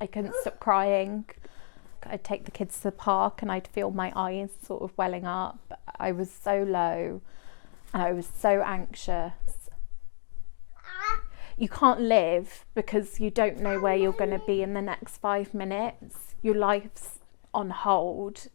I couldn't stop crying. I'd take the kids to the park and I'd feel my eyes sort of welling up. I was so low and I was so anxious. You can't live because you don't know where you're going to be in the next 5 minutes. Your life's on hold.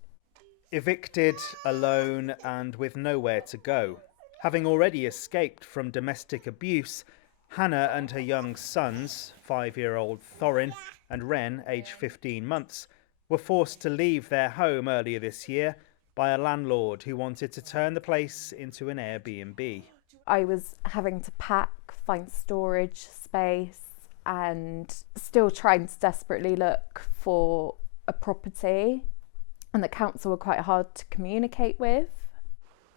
Evicted, alone and with nowhere to go. Having already escaped from domestic abuse, Hannah and her young sons, 5-year-old Thorin and Wren, aged 15 months, were forced to leave their home earlier this year by a landlord who wanted to turn the place into an Airbnb. I was having to pack, find storage space and still trying to desperately look for a property, and the council were quite hard to communicate with.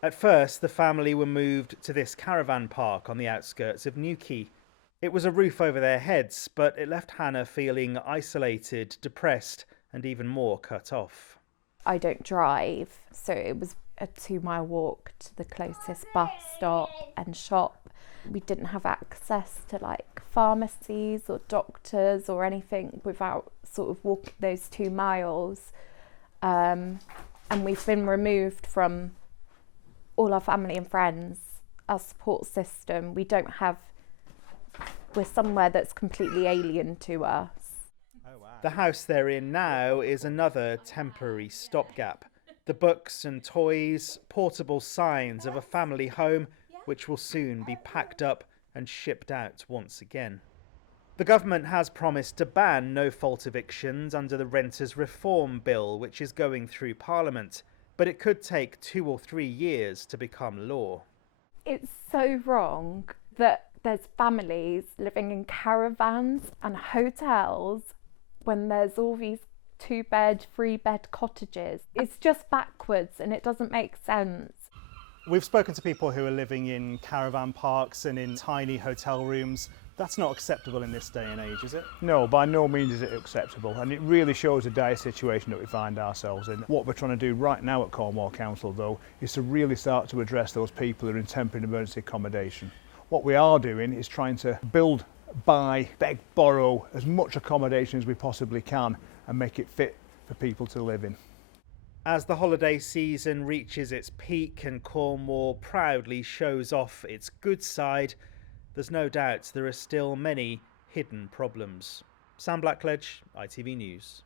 At first, the family were moved to this caravan park on the outskirts of Newquay. It was a roof over their heads, but it left Hannah feeling isolated, depressed and even more cut off. I don't drive, so it was a 2-mile walk to the closest bus stop and shop. We didn't have access to like pharmacies or doctors or anything without sort of walking those 2 miles. And we've been removed from all our family and friends, our support system. We're somewhere that's completely alien to us. The house they're in now is another temporary stopgap. The books and toys, portable signs of a family home which will soon be packed up and shipped out once again. The government has promised to ban no-fault evictions under the Renters Reform Bill, which is going through Parliament, but it could take 2 or 3 years to become law. It's so wrong that there's families living in caravans and hotels when there's all these 2-bed, 3-bed cottages. It's just backwards and it doesn't make sense. We've spoken to people who are living in caravan parks and in tiny hotel rooms. That's not acceptable in this day and age, is it? No, by no means is it acceptable, and it really shows the dire situation that we find ourselves in. What we're trying to do right now at Cornwall Council, though, is to really start to address those people who are in temporary and emergency accommodation. What we are doing is trying to build, buy, beg, borrow as much accommodation as we possibly can and make it fit for people to live in. As the holiday season reaches its peak and Cornwall proudly shows off its good side, there's no doubt there are still many hidden problems. Sam Blackledge, ITV News.